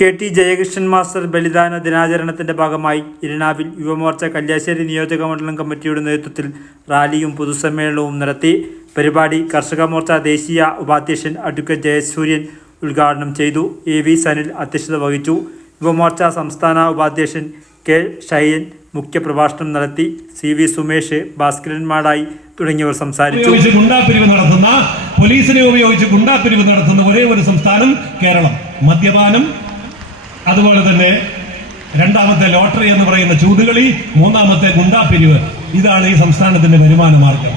K T. Jayakrishnan master ബലിദാന ദിനാചരണത്തിന്റെ ഭാഗമായി ഇരിണാവിൽ യുവമോർച്ച കല്യാശ്ശേരി നിയോജക മണ്ഡലം കമ്മിറ്റിയുടെ നേതൃത്വത്തിൽ റാലിയും പൊതുസമ്മേളനവും നടത്തി. പരിപാടി കർഷക മോർച്ച ദേശീയ ഉപാധ്യക്ഷൻ അഡ്വക്കേറ്റ് ജയസൂര്യൻ ഉദ്ഘാടനം ചെയ്തു. എ.വി. സനിൽ അധ്യക്ഷത വഹിച്ചു. യുവമോർച്ച സംസ്ഥാന ഉപാധ്യക്ഷൻ കെ. ഷൈൻ മുഖ്യപ്രഭാഷണം നടത്തി. സി.വി. സുമേഷ്, ഭാസ്കരൻ മാടായി തുടങ്ങിയവർ സംസാരിച്ചു. പോലീസിനെ ഉപയോഗിച്ച് ഗുണ്ടാപ്പിരിവ് നടത്തുന്ന ഒരേ ഒരു സംസ്ഥാനം കേരളം. മദ്യപാനം, അതുപോലെ തന്നെ രണ്ടാമത്തെ ലോട്ടറി എന്ന് പറയുന്ന ചൂതുകളി, മൂന്നാമത്തെ ഗുണ്ടാപ്പിരിവ്. ഇതാണ് ഈ സംസ്ഥാനത്തിന്റെ വരുമാന മാർഗം.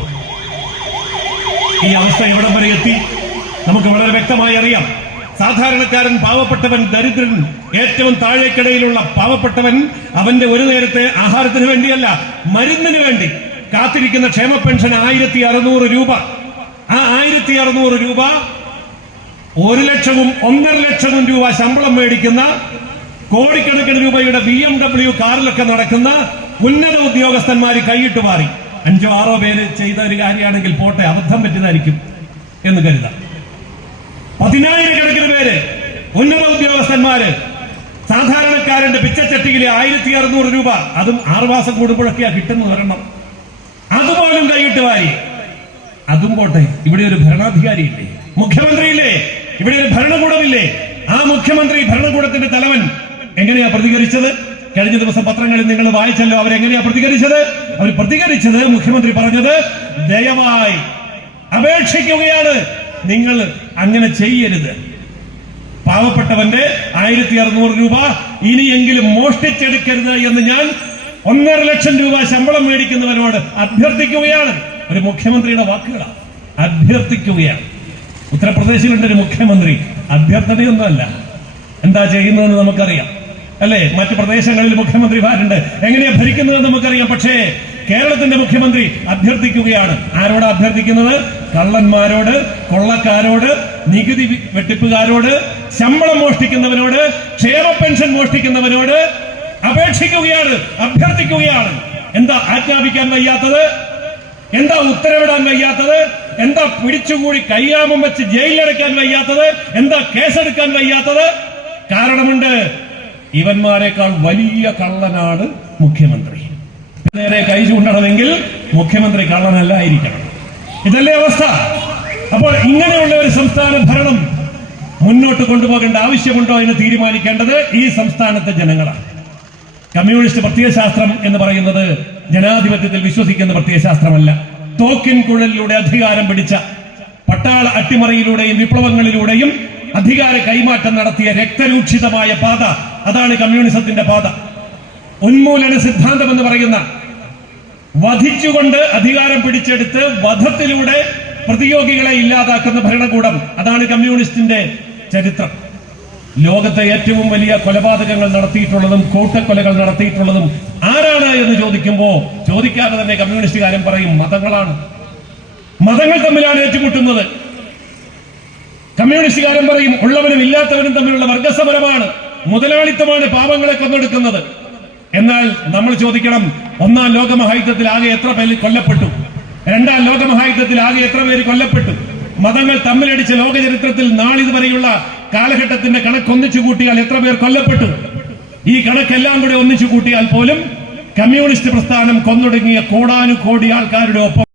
ഈ അവസ്ഥ എവിടം വരെ എത്തി നമുക്ക് വളരെ വ്യക്തമായി അറിയാം. സാധാരണക്കാരൻ, പാവപ്പെട്ടവൻ, ദരിദ്രൻ, ഏറ്റവും താഴേക്കിടയിലുള്ള പാവപ്പെട്ടവൻ അവന്റെ ഒരു നേരത്തെ ആഹാരത്തിന് വേണ്ടിയല്ല, മരുന്നിന് വേണ്ടി കാത്തിരിക്കുന്ന ക്ഷേമ പെൻഷൻ 1600 രൂപ. ആ 1600 രൂപ 1 ലക്ഷവും 1.5 ലക്ഷവും രൂപ ശമ്പളം മേടിക്കുന്ന, കോടിക്കണക്കിന് രൂപയുടെ BMW കാറിലൊക്കെ നടക്കുന്ന ഉന്നത ഉദ്യോഗസ്ഥന്മാർ കൈയിട്ട് മാറി. 5 or 6 പേര് ചെയ്ത ഒരു കാര്യമാണെങ്കിൽ പോട്ടെ, അബദ്ധം പറ്റുന്നതായിരിക്കും എന്ന് കരുതാം. 10,000 പേര് ഉന്നത ഉദ്യോഗസ്ഥന്മാര് സാധാരണക്കാരന്റെ പിച്ചച്ചട്ടിയിലെ 1600 രൂപ, അതും 6 മാസം കൂടുമ്പോഴൊക്കെയാ കിട്ടുന്ന ഒരെണ്ണം, അതുപോലും കൈയിട്ട് വാരി. അതും പോട്ടെ, ഇവിടെ ഒരു ഭരണാധികാരിയില്ലേ, മുഖ്യമന്ത്രിയില്ലേ, ഇവിടെ ഒരു ഭരണകൂടമില്ലേ? ആ മുഖ്യമന്ത്രി, ഭരണകൂടത്തിന്റെ തലവൻ എങ്ങനെയാ പ്രതികരിച്ചത്? കഴിഞ്ഞ ദിവസം പത്രങ്ങളിൽ നിങ്ങൾ വായിച്ചല്ലോ. അവരെങ്ങനെയാ പ്രതികരിച്ചത്? അവർ പ്രതികരിച്ചത്, മുഖ്യമന്ത്രി പറഞ്ഞത്, ദയവായി അപേക്ഷിക്കുകയാണ്, നിങ്ങൾ അങ്ങനെ ചെയ്യരുത്. പാവപ്പെട്ടവന്റെ 1600 രൂപ ഇനിയെങ്കിലും മോഷ്ടിച്ചെടുക്കരുത് എന്ന് ഞാൻ 1.5 ലക്ഷം രൂപ ശമ്പളം മേടിക്കുന്നവനോട് അഭ്യർത്ഥിക്കുകയാണ്. ഒരു മുഖ്യമന്ത്രിയുടെ വാക്കുകളാണ്, അഭ്യർത്ഥിക്കുകയാണ്. ഉത്തർപ്രദേശിലുണ്ട് ഒരു മുഖ്യമന്ത്രി, അഭ്യർത്ഥനയൊന്നുമല്ല, എന്താ ചെയ്യുന്നതെന്ന് നമുക്കറിയാം അല്ലേ? മറ്റു പ്രദേശങ്ങളിൽ മുഖ്യമന്ത്രിമാരുണ്ട്, എങ്ങനെയാ ഭരിക്കുന്നതെന്ന് നമുക്കറിയാം. പക്ഷേ കേരളത്തിന്റെ മുഖ്യമന്ത്രി അഭ്യർത്ഥിക്കുകയാണ്. ആരോട് അഭ്യർത്ഥിക്കുന്നത്? കള്ളന്മാരോട്, കൊള്ളക്കാരോട്, നികുതി വെട്ടിപ്പുകാരോട്, ശമ്പളം മോഷ്ടിക്കുന്നവനോട്, ക്ഷേമ പെൻഷൻ മോഷ്ടിക്കുന്നവനോട് അപേക്ഷിക്കുകയാണ്, അഭ്യർത്ഥിക്കുകയാണ്. എന്താ ആജ്ഞാപിക്കാൻ വയ്യാത്തത്? എന്താ ഉത്തരവിടാൻ വയ്യാത്തത്? എന്താ പിടിച്ചുകൂടി കയ്യാമം വെച്ച് ജയിലിലടയ്ക്കാൻ വയ്യാത്തത്? എന്താ കേസെടുക്കാൻ വയ്യാത്തത്? കാരണമുണ്ട്, ഇവന്മാരെക്കാൾ വലിയ കള്ളനാണ് മുഖ്യമന്ത്രി. നേരെ കൈ ചൂണ്ടണമെങ്കിൽ മുഖ്യമന്ത്രി കള്ളനല്ലായിരിക്കണം. ഇതല്ലേ അവസ്ഥ? അപ്പോൾ ഇങ്ങനെയുള്ള ഒരു സംസ്ഥാന ഭരണം മുന്നോട്ട് കൊണ്ടുപോകേണ്ട ആവശ്യമുണ്ടോ എന്ന് തീരുമാനിക്കേണ്ടത് ഈ സംസ്ഥാനത്തെ ജനങ്ങളാണ്. കമ്മ്യൂണിസ്റ്റ് പ്രത്യയശാസ്ത്രം എന്ന് പറയുന്നത് ജനാധിപത്യത്തിൽ വിശ്വസിക്കുന്ന പ്രത്യയശാസ്ത്രമല്ല. തോക്കിൻ കുഴലിലൂടെ അധികാരം പിടിച്ച, പട്ടാള അട്ടിമറിയിലൂടെയും വിപ്ലവങ്ങളിലൂടെയും അധികാര കൈമാറ്റം നടത്തിയ രക്തരൂക്ഷിതമായ പാത, അതാണ് കമ്മ്യൂണിസത്തിന്റെ പാത. ഉന്മൂലന സിദ്ധാന്തം എന്ന് പറയുന്ന, വധിച്ചുകൊണ്ട് അധികാരം പിടിച്ചെടുത്ത് വധത്തിലൂടെ പ്രതിയോഗികളെ ഇല്ലാതാക്കുന്ന ഭരണകൂടം, അതാണ് കമ്മ്യൂണിസ്റ്റിന്റെ ചരിത്രം. ലോകത്തെ ഏറ്റവും വലിയ കൊലപാതകങ്ങൾ നടത്തിയിട്ടുള്ളതും കൂട്ടക്കൊലകൾ നടത്തിയിട്ടുള്ളതും ആരാണ് എന്ന് ചോദിക്കുമ്പോൾ ചോദിക്കാതെ തന്നെ കമ്മ്യൂണിസ്റ്റുകാരൻ പറയും, മതങ്ങളാണ്. മതങ്ങൾ തമ്മിലാണ് ഏറ്റുമുട്ടുന്നത്. കമ്മ്യൂണിസ്റ്റുകാരൻ പറയും, ഉള്ളവനും ഇല്ലാത്തവനും തമ്മിലുള്ള വർഗസമരമാണ്, മുതലാളിത്തമാണ് പാവങ്ങളെ കൊന്നൊടുക്കുന്നത്. എന്നാൽ നമ്മൾ ചോദിക്കണം, 1-ാം ലോകമഹായുദ്ധത്തിൽ ആകെ എത്ര പേര് കൊല്ലപ്പെട്ടു? 2-ാം ലോകമഹായുദ്ധത്തിൽ ആകെ എത്ര പേര് കൊല്ലപ്പെട്ടു? മതങ്ങൾ തമ്മിലടിച്ച ലോക ചരിത്രത്തിൽ നാളിതുവരെയുള്ള കാലഘട്ടത്തിന്റെ കണക്കൊന്നിച്ചു കൂട്ടിയാൽ എത്ര പേർ കൊല്ലപ്പെട്ടു? ഈ കണക്കെല്ലാം കൂടി ഒന്നിച്ചു കൂട്ടിയാൽ പോലും കമ്മ്യൂണിസ്റ്റ് പ്രസ്ഥാനം കൊന്നൊടുങ്ങിയ കോടാനുകോടി ആൾക്കാരുടെ ഒപ്പം